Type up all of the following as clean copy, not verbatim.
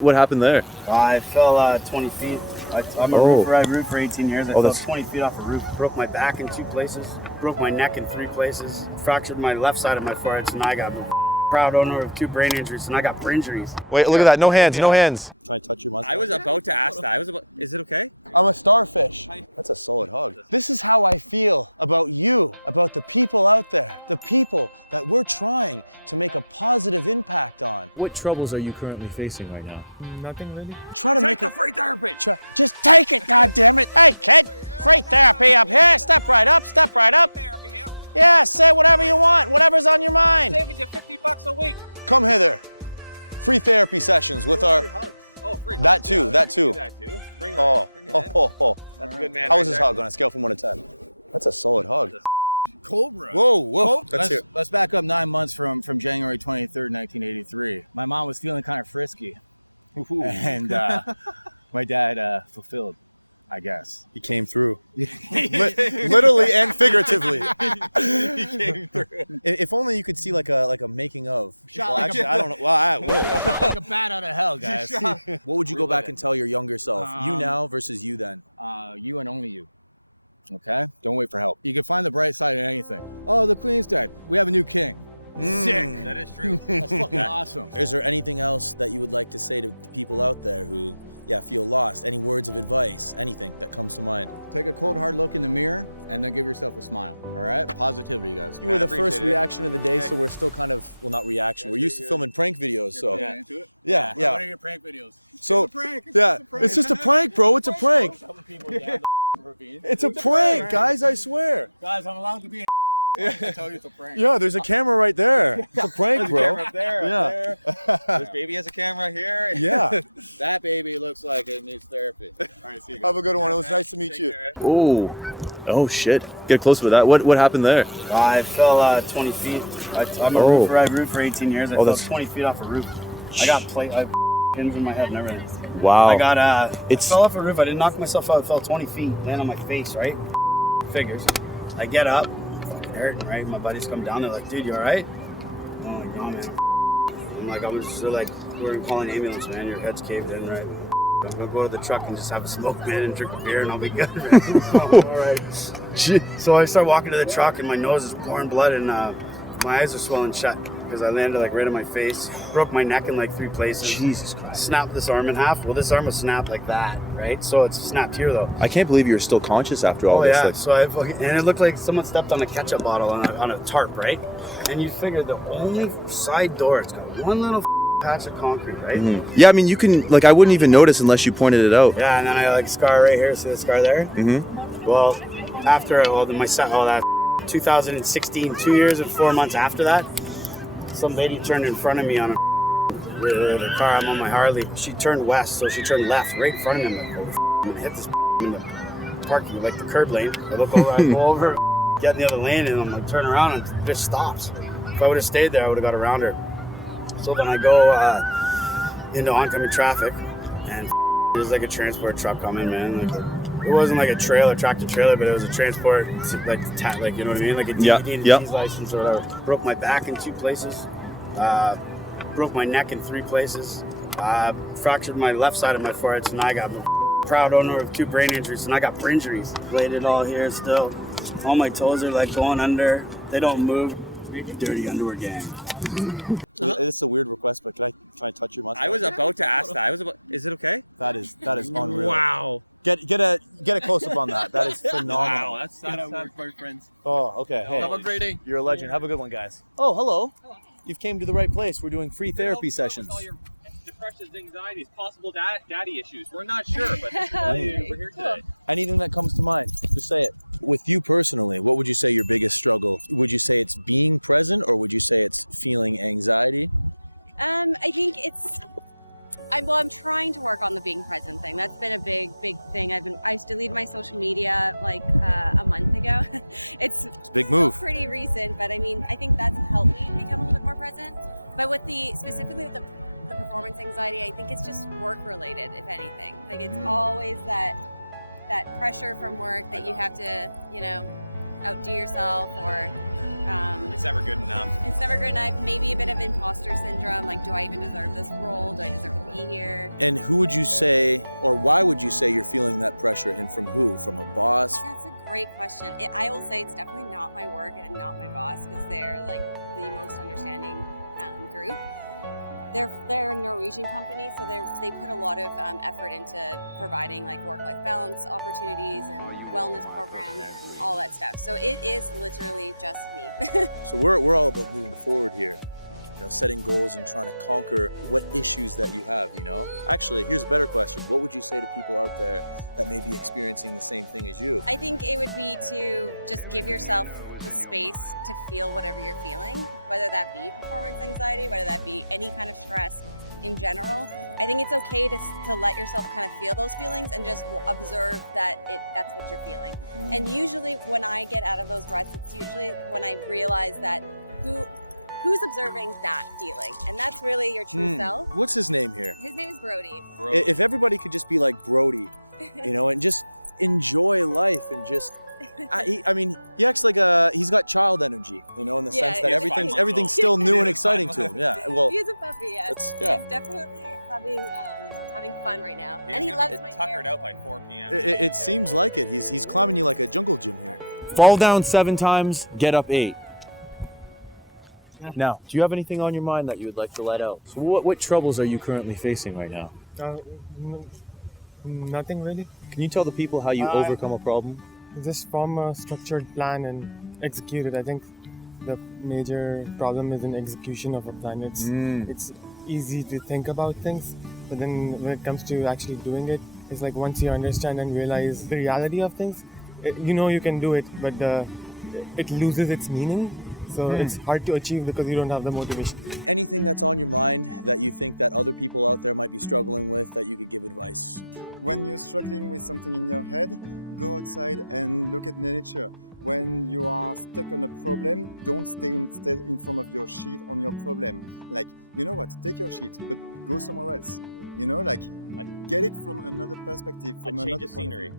What happened there? I fell 20 feet. I'm a roofer. I roofed for 18 years. I fell 20 feet off a roof. Broke my back in 2 places. Broke my neck in 3 places. Fractured my left side of my forehead, so now I got proud owner of 2 brain injuries, and I got brain injuries. Wait, look at that. No hands, no hands. Try to touch your mustache. I was about to ask that. Is it okay? I'm a starfish. That's a solid hug. This is how I feel about you, about the people out there, the people that we're trying to make a positive impact on. What troubles are you currently facing right now? Nothing really. Try to Take the free therapy. Just take it, goddammit. Hey, kid, free therapy up here. Step right up, step right up. Yeah, say whatever you want, whatever's on your mind. Saving you $50 a week. Come hither. Free therapy sessions with our... Oh, free. That too, that too. Bring it Oh, in. Bring it in. That's a good man. How was his hug on a scale from 1 to 10? That's a solid hug. Cobra. Whoa. Let's back up 9 months from January 23rd, 1983. My mom was feeling kind of frisky. And my dad fulfilled, I guess. He came through. Literally and figuratively. He came through. If only you could see like a making of. Shot Well, like actually, a- I don't know. Well, I will. Like a bat out of hell, guys. What would you go back and tell your younger self? You now versus you then. You and only you. Okay? Don't wait for help. You can find the bright side in anything. Oh, the queen's dead. We have a new king. Sick. That is true. That's fucking awesome. Is there anything else that you would like to say to the people out there who, feel lost? Any words of advice? Anything that comes to mind? Take a cold, hard look in the mirror and then give yourself a smile. All right? Positivity, guys. You were the appreciate first it. reaction of the day, so we're still kind of, well, not reaction. We're used to filming prank videos, so. Yeah. Into it? Yeah. What are your prank videos? So, It's a prank. it's just a prank, bro. It's a prank. Couple people down the ravine. It's a prank, guys, I swear. Guys, I'm allowed to be I tell you it's a prank. Yeah, there's a camera right there. It's a prank, bro. Camera up there, up there. This baby has a camera here. Yeah. That baby looks like it needs therapy. All right, see you guys. Have a good one. It was nice to meet Take you. care. Oh shit. Get closer to that. What happened there? I fell 20 feet. I'm a roofer. I roofed for 18 years. I fell that's- 20 feet off a roof. I got pins in my head and everything. Wow. I got It's- fell off a roof. I didn't knock myself out. I fell 20 feet, land on my face, right? Figures. I get up, fucking hurting, right? My buddies come down. They're like, "Dude, you all right?" I'm like, "No, man." I'm like, they're like, "We're gonna call an ambulance, man. Your head's caved in, right?" I'm gonna go to the truck and just have a smoke, man, and drink a beer, and I'll be good. All right. So I start walking to the truck, and my nose is pouring blood, and my eyes are swelling shut because I landed like right on my face. Broke my neck in like 3 places. Jesus Christ. Snapped this arm in half. Well, this arm was snapped like that, right? So it's snapped here though. I can't believe you're still conscious after all Oh this. yeah. Like, So and it looked like someone stepped on a ketchup bottle on a tarp, right? And you figure the only side door, it's got one little patch of concrete, right? Yeah, I mean, you can, like, I wouldn't even notice unless you pointed it out. Yeah, and then I like scar right here. See the scar there? Mm-hmm. Well, after that 2016, 2 years and 4 months after that, some lady turned in front of me on the car. I'm on my Harley. She turned west, so she turned left right in front of me. I'm like, holy I'm gonna hit this in the parking, like the curb lane. I look over, I go over, get in the other lane, and I'm like, turn around, and it just stops. If I would have stayed there, I would have got around her. So then I go into oncoming traffic, and there's like a transport truck coming, man. Like, it wasn't like a tractor trailer, but it was a transport, like you know what I mean, like a DD's license or whatever. Broke my back in 2 places, broke my neck in 3 places, fractured my left side of my forehead, so now I got proud owner of 2 brain injuries, and I got brain injuries. Bladed all here still. All my toes are like going under. They don't move. Dirty underwear gang. This is a weird request, but can I touch your mustache? I was about to ask that. Is it okay? That is unreal. Wow. Get a close up on that. That is phenomenal. Wow, that's work, my friends. Oh, okay. Hey, Have a great day. you're a legend. Have a good one, guys. Oh, hello. You've came to the right place. We're doing free therapy sessions. All your depressions, anxieties, possible daddy issues. We're not sure, but we're here today. Anything that comes to mind, just say it. With you personally, what would you say your biggest struggle? Would you say it's being present, or would you say it's feeling anxiety? I think I'm trying to work on the being present thing. That's been a big thing. I deleted my social media like a month ago. It's a big move. Pretty recent, but I mean, I think that's helped me become a little bit more present. But specifically with the performance anxiety, I think it's just work related, if anything. Like it's always that pressure from work that you have to, outdo yourself, or It's never good enough. It's never good enough. Maybe a bit of imposter syndrome. Like, do I even deserve this role? Do I deserve to be here? And who would you say, or why would you say you're feeling that pressure, and from who? From a boss? That's a great question. I will say it's definitely not my work and not my boss, because they're like the most understanding group. They're a Norwegian company, so they put a lot of effort into providing like work-life balance opportunities and wellness programs and all that stuff. So it is literally just me. So we're all about moving forward here. You know, setting goals and trying to conquer what issues that you have, you know? Actually, here's a better question. What would you say to people out there that may be experiencing the same thing as you? I think it would be to just give yourself the space to feel whatever you're feeling, whether that be performance anxiety, whether that be any kind of stress in general. I think it's okay to let yourself kind of feel those feelings and just observe that that's what you're feeling. And usually when I get out of those ruts, it's usually when I realize that who's observing that feeling, and that's really your true self. What's his name here? His name is Brody. If everybody could just be like Brody, you know, and just enjoy life and just, I mean, he acts like he's got child energy, you know, in the sense that everything's still new and exciting to him. Yeah, well, he's a puppy. Yeah, He's definitely having fun right now, and he loves my tuckered hair. out by 4 p.m. It seems like it. He's climbing you like a jungle gym here. Fall down 7 times, get up 8. Now, do you have anything on your mind that you would like to let out? So what troubles are you currently facing right now? Nothing really. Can you tell the people how you overcome a problem? Just form a structured plan and execute it. I think the major problem is in execution of a plan. It's easy to think about things, but then when it comes to actually doing it, it's like once you understand and realize the reality of things, you know you can do it, but it loses its meaning. So it's hard to achieve because you don't have the motivation. Anything that's on your mind that you think that other people out there might be struggling with that you could give advice? When you're struggling with something in your head, go outside and look at nature. When you are stuck on a problem, don't stay instead in front of your sheet on your problem. Like, you know what, take your sheet, but go somewhere else. You know, like, get it from another perspective, from another change of scenery.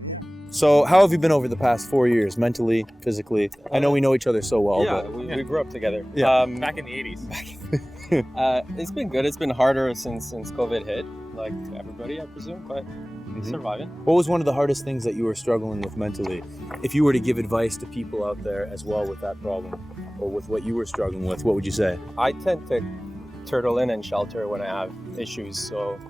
Yeah. So how have you been over the past 4 years, mentally, physically? I know we know each other so well. Yeah, but we grew up together. Yeah. Back in the 80s. It's been good. It's been harder since COVID hit, like everybody, I presume, but surviving. what was one of the hardest things that you were struggling with mentally? If you were to give advice to people out there as well with that problem, or with what you were struggling with, what would you say? I tend to turtle in and shelter when I have issues, so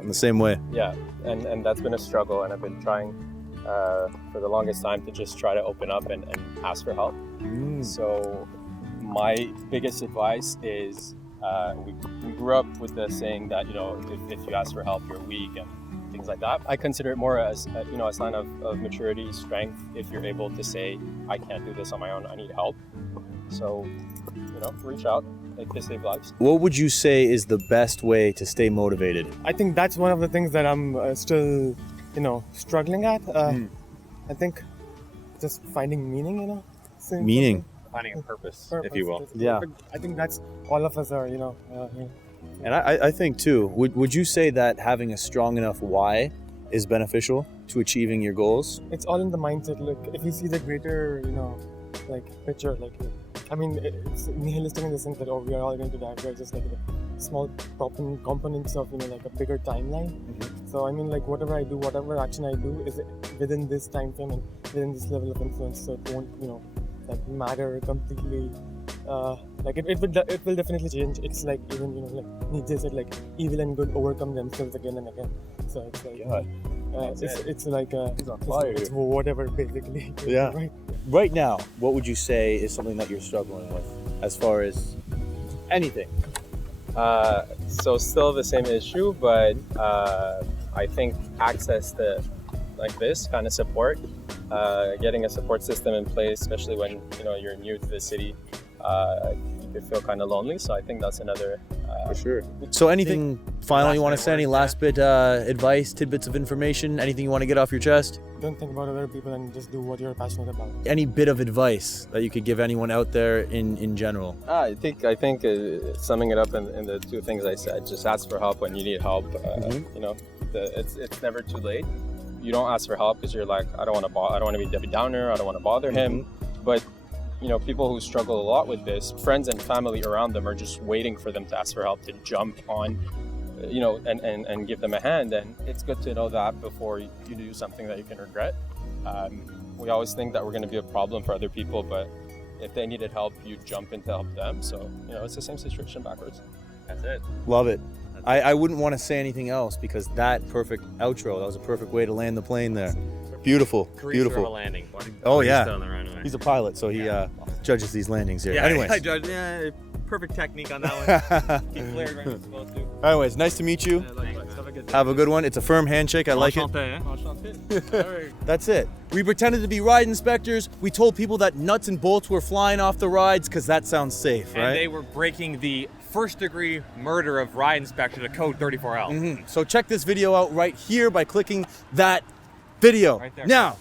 In the same way. yeah, and that's been a struggle, and I've been trying for the longest time to just try to open up and ask for help. So my biggest advice is we grew up with the saying that, you know, if you ask for help, you're weak and things like that. I consider it more as a sign of maturity, strength, if you're able to say, I can't do this on my own, I need help. So, you know, reach out. It can save lives. What would you say is the best way to stay motivated? I think that's one of the things that I'm still, struggling at. I think just finding meaning, Meaning? Finding a purpose, Purpose. if you will. Yeah. I think that's all of us are, And I think too, would you say that having a strong enough why is beneficial to achieving your goals? It's all in the mindset. Look, if you see the greater, picture, it's nihilistic in the sense that, we are all going to die. We're just like small components of, like a bigger timeline. So, whatever I do, whatever action I do is within this time frame and within this level of influence. So it won't, matter completely. It will definitely change. It's like, even, Nietzsche said, evil and good overcome themselves again and again. So it's like, it's like, it's whatever, basically. Yeah. Right? Right now, what would you say is something that you're struggling with as far as anything? So still the same issue, but I think access to this kind of support, getting a support system in place, especially when you're new to the city, you could feel kind of lonely. So I think that's another. For sure. So anything final you want to say? Any last bit advice, tidbits of information? Anything you want to get off your chest? Don't think about other people and just do what you're passionate about. Any bit of advice that you could give anyone out there in general? I think summing it up in the two things I said, just ask for help when you need help. It's never too late. You don't ask for help because you're like, I don't want to be Debbie Downer. I don't want to bother him. But you know, people who struggle a lot with this, friends and family around them are just waiting for them to ask for help, to jump on, you know, and give them a hand. And it's good to know that before you do something that you can regret. We always think that we're going to be a problem for other people, but if they needed help, you jump in to help them. So, you know, it's the same situation backwards. That's it. Love it. I wouldn't want to say anything else because that perfect outro, that was a perfect way to land the plane there. Beautiful, beautiful. Of a landing. Oh yeah, On the runway. he's a pilot, so he judges these landings here. Yeah, Anyways, I judge. Yeah, perfect technique on that one. Keep flared right where it's supposed to. anyways, nice to meet you. Have a good one. It's a firm handshake. I like it. That's it. We pretended to be ride inspectors. We told people that nuts and bolts were flying off the rides because that sounds safe, right? And they were breaking the first-degree murder of ride inspection to code 34L. So check this video out right here by clicking that video. Right there. Now,